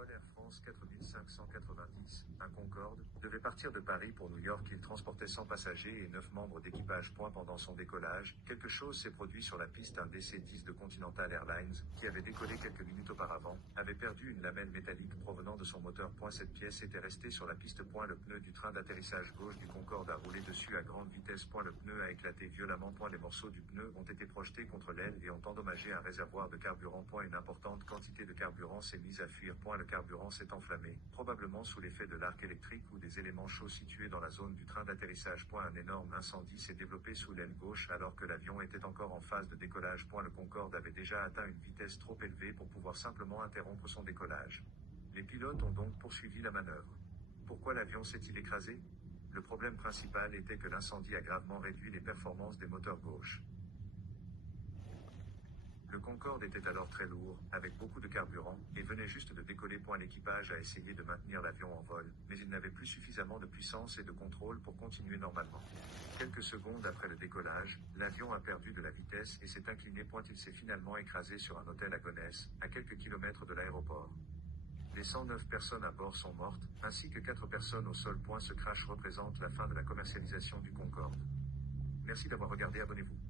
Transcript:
vol Air France 4590, un Concorde, devait partir de Paris pour New York. Il transportait 100 passagers et 9 membres d'équipage. Pendant son décollage, quelque chose s'est produit sur la piste. Un DC-10 de Continental Airlines, qui avait décollé quelques minutes auparavant, avait perdu une lamelle métallique provenant de son moteur. Cette pièce était restée sur la piste. Le pneu du train d'atterrissage gauche du Concorde a roulé dessus à grande vitesse. Le pneu a éclaté violemment. Les morceaux du pneu ont été projetés contre l'aile et ont endommagé un réservoir de carburant. Une importante quantité de carburant s'est mise à fuir. Le carburant s'est enflammé, probablement sous l'effet de l'arc électrique ou des éléments chauds situés dans la zone du train d'atterrissage. Un énorme incendie s'est développé sous l'aile gauche alors que l'avion était encore en phase de décollage. Le Concorde avait déjà atteint une vitesse trop élevée pour pouvoir simplement interrompre son décollage. Les pilotes ont donc poursuivi la manœuvre. Pourquoi l'avion s'est-il écrasé? Le problème principal était que l'incendie a gravement réduit les performances des moteurs gauches. Le Concorde était alors très lourd, avec beaucoup de carburant, et venait juste de décoller. L'équipage a essayé de maintenir l'avion en vol, mais il n'avait plus suffisamment de puissance et de contrôle pour continuer normalement. Quelques secondes après le décollage, l'avion a perdu de la vitesse et s'est incliné. Il s'est finalement écrasé sur un hôtel à Gonesse, à quelques kilomètres de l'aéroport. Les 109 personnes à bord sont mortes, ainsi que 4 personnes au sol. Ce crash représente la fin de la commercialisation du Concorde. Merci d'avoir regardé, abonnez-vous.